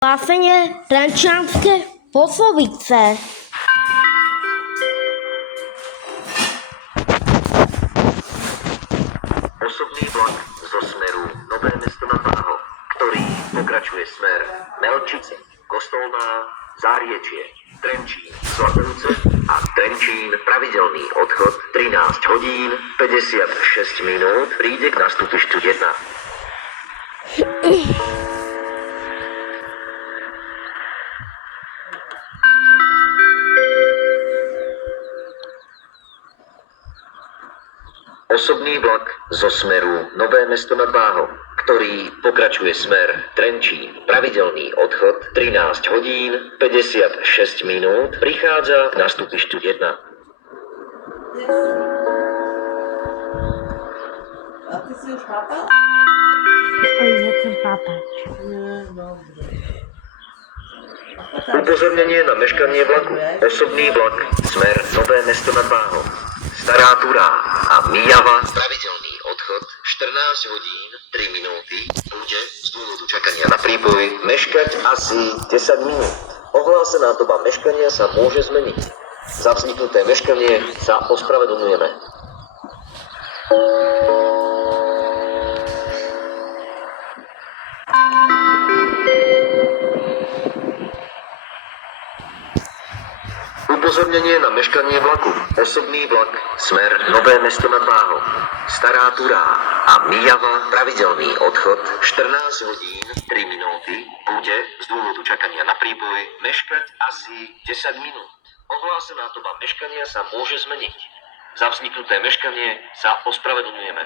Hlásenie Trenčianske poslovice. Osobný vlak zo smeru Nové Mesto nad Váhom, ktorý pokračuje smer Melčice, Kostolná, Záriečie, Trenčín, Svatovce a Trenčín pravidelný odchod 13 hodín 56 minút príde k nastupišťu 1. Osobný vlak zo smeru Nové Mesto nad Váhom, ktorý pokračuje smer Trenčín, pravidelný odchod 13 hodín 56 minút, prichádza k nastupišťu 1. A ty si už chápal? Oj, nechcem pápať. Nie, dobre. Upozornenie na meškanie vlaku. Osobný vlak smer Nové Mesto nad Váhom. Stará Turá a Mijava. Pravidelný odchod 14 hodín 3 minúty bude z dôvodu čakania na prípoj meškať asi 10 minút. Ohlásená doba meškania sa môže zmeniť. Za vzniknuté meškanie sa ospravedlňujeme. Upozornenie na meškanie vlaku. Osobný vlak smer Nové Mesto nad Váhom. Stará Turá a Mijava. Pravidelný odchod 14 hodín 3 minúty bude z dôvodu čakania na príboj meškať asi 10 minút. Ohlásená doba meškania sa môže zmeniť. Za vzniknuté meškanie sa ospravedlňujeme.